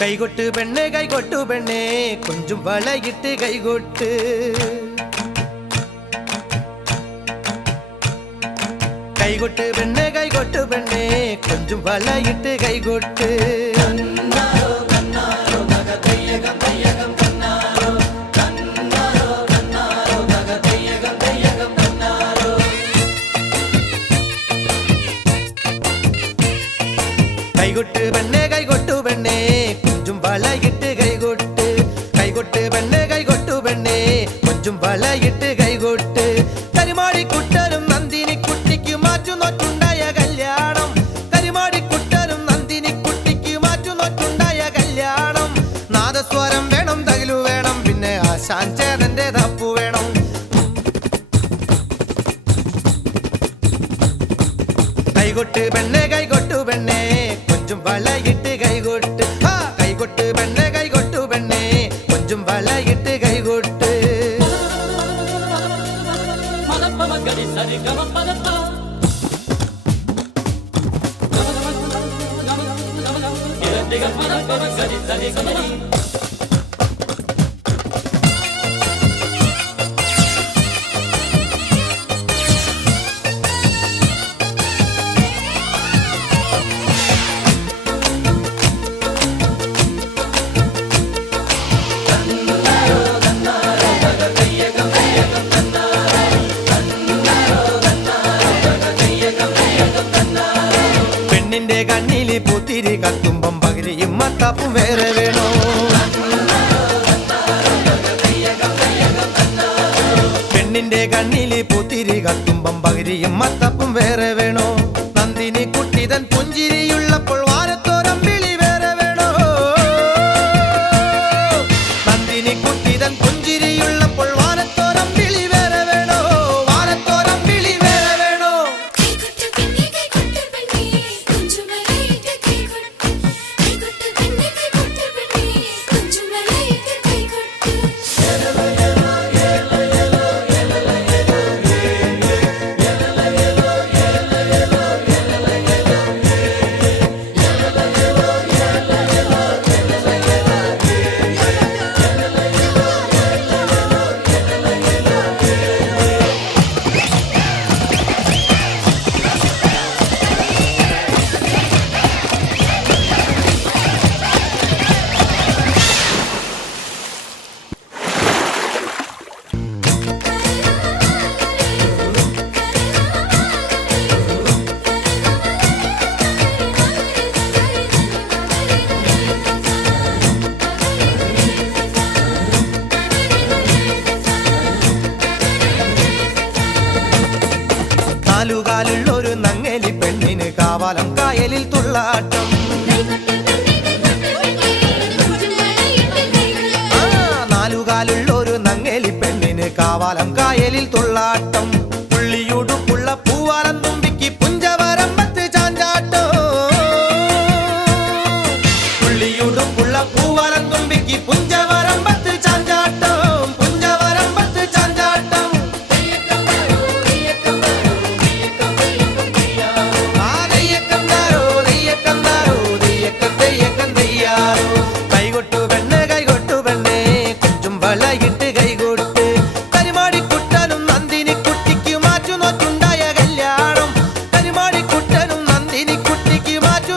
കൈകൊട്ട് പെണ്ണെ കൈകൊട്ടു പെണ്ണെ കൊഞ്ചും വളയിട്ട് കൈകൊട്ട് കൈകൊട്ട് പെണ്ണെ കൈകൊട്ടു പെണ്ണെ കൊഞ്ചും വളയിട്ട് കൈകൊട്ട് കൈകൊട്ട് പെണ്ണെ കൈകൊട്ടു കൊഞ്ചും വളയിട്ട് കൈകൊട്ട്. കരിമാടി കുട്ടരും നന്ദിനി കുട്ടിക്ക് മാറ്റുന്നൊറ്റുണ്ടായ കല്യാണം. കരിമാടി കുട്ടരും നന്ദിനി കുട്ടിക്ക് മാറ്റുന്നൊറ്റുണ്ടായ കല്യാണം. നാദസ്വരം വേണം തകിലു വേണം പിന്നെ ആശാൻ ചേതന്റെ തപ്പു വേണം. കൈകൊട്ട് പെണ്ണെ കൈകൊട്ടു പെണ്ണെ കൊഞ്ചും വളയിട്ട് గరి సరి గమ పద గమ గమ గమ గమ గమ గమ గమ గమ గమ గమ గమ గమ గమ గమ గమ గమ പെണ്ണിന്റെ കണ്ണിലി പൂത്തിരി കത്തുമ്പം പകരിയും മത്താപ്പും വേറെ വേണോ? പെണ്ണിന്റെ കണ്ണിലി പൂത്തിരി കത്തുമ്പം പകരിയും മത്തപ്പും വേറെ വേണോ? നന്ദിനി കുട്ടിതൻ പുഞ്ചിരിയുള്ളപ്പോൾ നാലുകാലുള്ള ഒരു നങ്ങലി പെണ്ണിന് കാവാലം കായലിൽ തുള്ളാട്ടം. നാലുകാലുള്ള ഒരു കാവാലം കായലിൽ തുള്ളാട്ടം. പുള്ളിയുടുപ്പുള്ള പൂവാലം തുമ്പിക്ക് പുഞ്ചവരമ്പത്ത് ചാഞ്ചാട്ടോ. പുള്ളിയുടുപ്പുള്ള പൂവാലം തുമ്പിക്ക് പുഞ്ചവരമ്പത്ത് വളയിട്ട് കൈകൊട്ട് കരുമാടിക്കുട്ടനും നന്ദിനി കുട്ടിക്ക് മാറ്റു നോറ്റുണ്ടായ കല്യാണം. കരുമാടിക്കുട്ടനും നന്ദിനി കുട്ടിക്ക് മാറ്റു